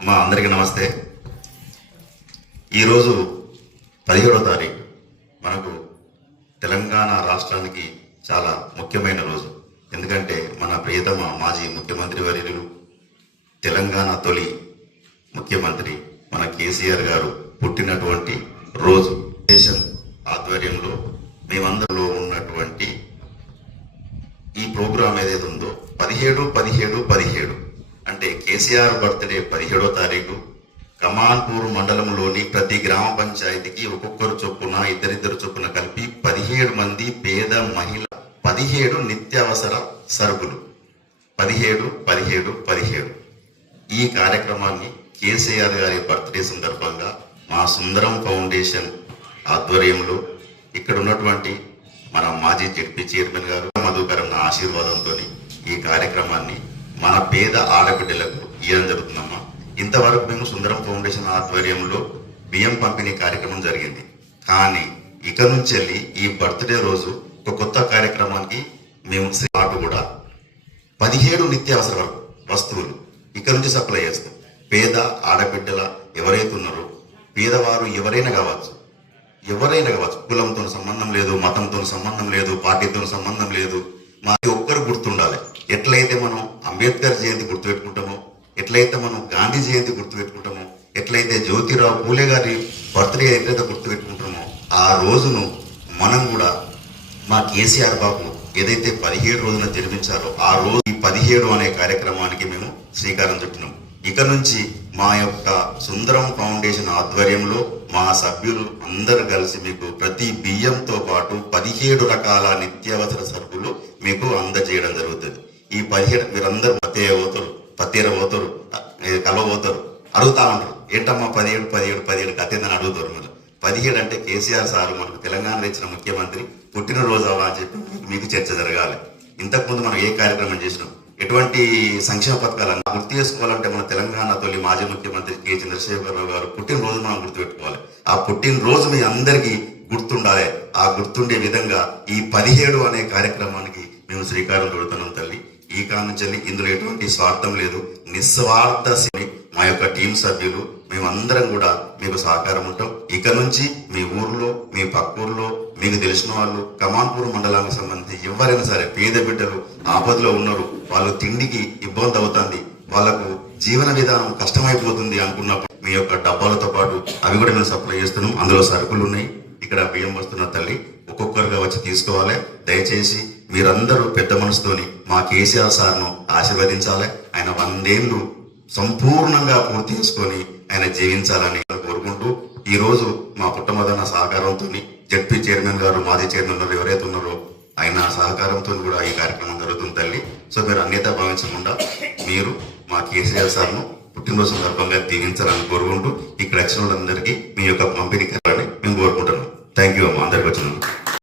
అమ్మా అందరికీ నమస్తే. ఈరోజు 17వ తారీఖు మనకు తెలంగాణ రాష్ట్రానికి చాలా ముఖ్యమైన రోజు. ఎందుకంటే మన ప్రియతమ మాజీ ముఖ్యమంత్రి వర్యులు, తెలంగాణ తొలి ముఖ్యమంత్రి మన కేసీఆర్ గారు పుట్టినటువంటి రోజు. దేశం ఆధ్వర్యంలో మేమందరిలో ఉన్నటువంటి ఈ ప్రోగ్రాం ఏదైతే ఉందో 17 అంటే కేసీఆర్ బర్త్డే 17వ తారీఖు కమాన్పూర్ మండలంలోని ప్రతి గ్రామ పంచాయతీకి ఒక్కొక్కరు చొప్పున ఇద్దరిద్దరు చొప్పున కలిపి 17 మంది పేద మహిళ 17 నిత్యావసర సరుకులు 17 ఈ కార్యక్రమాన్ని కేసీఆర్ గారి బర్త్డే సందర్భంగా మా సుందరం ఫౌండేషన్ ఆధ్వర్యంలో ఇక్కడ ఉన్నటువంటి మన మాజీ జెడ్పీ చైర్మన్ గారు మధుకరన్న ఆశీర్వాదంతో ఈ కార్యక్రమాన్ని మన పేద ఆడబిడ్డలకు ఇవ్వడం జరుగుతుందమ్మా. ఇంతవరకు మేము సుందరం ఫౌండేషన్ ఆధ్వర్యంలో బియ్యం పంపిణీ కార్యక్రమం జరిగింది. కానీ ఇక నుంచి వెళ్ళి ఈ బర్త్డే రోజు ఒక కొత్త కార్యక్రమానికి మేము పాటు కూడా 17 నిత్యావసర వస్తువులు ఇక నుంచి సప్లై చేస్తాం. పేద ఆడబిడ్డల ఎవరైతే ఉన్నారో పేదవారు ఎవరైనా కావచ్చు, కులంతో సంబంధం లేదు, మతంతో సంబంధం లేదు, పార్టీతో సంబంధం లేదు. మాకు ఒక్కరు గుర్తుండాలి. ఎట్లయితే మనం అంబేద్కర్ జయంతి గుర్తుపెట్టుకుంటామో, ఎట్లయితే మనం గాంధీ జయంతి గుర్తుపెట్టుకుంటామో, ఎట్లయితే జ్యోతిరావు పూలే గారి బర్త్డే ఎట్లయితే గుర్తుపెట్టుకుంటామో, ఆ రోజును మనం కూడా మా కేసీఆర్ బాబు ఏదైతే 17 రోజున జన్మించారో ఆ రోజు ఈ 17 అనే కార్యక్రమానికి మేము శ్రీకారం చుట్టినాం. ఇక నుంచి మా యొక్క సుందరం ఫౌండేషన్ ఆధ్వర్యంలో మా సభ్యులు అందరు కలిసి మీకు ప్రతి బియ్యంతో పాటు 17 రకాల నిత్యావసర సరుకులు మీకు అందజేయడం జరుగుతుంది. ఈ 17 మీరందరూ పత్తేర పోతారు, కలవ పోతారు, అడుగుతా ఉంటారు, ఏంటమ్మా 17 కథేందని అడుగుతారు. మీరు 17 అంటే కేసీఆర్ సార్ మనకు తెలంగాణ ఇచ్చిన ముఖ్యమంత్రి పుట్టినరోజు అవ్వ అని చెప్పి మీకు చర్చ జరగాలి. ఇంతకుముందు మనం ఏ కార్యక్రమం చేసినాం, ఎటువంటి సంక్షేమ పథకాలను గుర్తు చేసుకోవాలంటే మన తెలంగాణ తొలి మాజీ ముఖ్యమంత్రి కె చంద్రశేఖరరావు గారు పుట్టినరోజు మనం గుర్తుపెట్టుకోవాలి. ఆ పుట్టినరోజు మీ అందరికీ గుర్తుండాలి. ఆ గుర్తుండే విధంగా ఈ 17 అనే కార్యక్రమానికి మేము శ్రీకారం చుడుతున్నాం తల్లి. ఈ కాలం నుంచి ఇందులో ఎటువంటి స్వార్థం లేదు, నిస్వార్థ మా యొక్క టీం సభ్యులు మేమందరం కూడా మీకు సహకారం ఉంటాం. ఇక నుంచి మీ ఊర్లో, మీ పక్క ఊర్లో మీకు తెలిసిన వాళ్ళు, కమాన్పూర్ మండలానికి సంబంధించి ఎవరైనా సరే పేద బిడ్డలు ఆపదలో ఉన్నారు, వాళ్ళు తిండికి ఇబ్బంది అవుతుంది, వాళ్ళకు జీవన విధానం కష్టమైపోతుంది అనుకున్నప్పుడు మీ యొక్క డబ్బాలతో పాటు అవి కూడా మేము సప్లై చేస్తున్నాం. అందులో సరుకులు ఉన్నాయి. ఇక్కడ బియ్యం వస్తున్న తల్లి ఒక్కొక్కరుగా వచ్చి తీసుకోవాలి. దయచేసి మీరందరూ పెద్ద మనసుతోని మా కేసీఆర్ సార్ను ఆశీర్వదించాలి. ఆయన 100 ఏళ్ళు సంపూర్ణంగా పూర్తి చేసుకొని ఆయన జీవించాలని కోరుకుంటూ ఈ రోజు మా పుట్టమదన సహకారంతో జడ్పీ చైర్మన్ గారు, మాజీ చైర్మన్ గారు ఎవరైతే ఉన్నారో ఆయన సహకారంతో కూడా ఈ కార్యక్రమం జరుగుతుంది తల్లి. సో మీరు అన్యత భావించకుండా మీరు మా కేసీఆర్ సార్ను పుట్టినరోజు సందర్భంగా దీవించాలని కోరుకుంటూ ఇక్కడ వచ్చిన వాళ్ళందరికీ మీ యొక్క పంపిణీ మేము కోరుకుంటున్నాం. థ్యాంక్ యూ అమ్మా, అందరికి వచ్చినాం.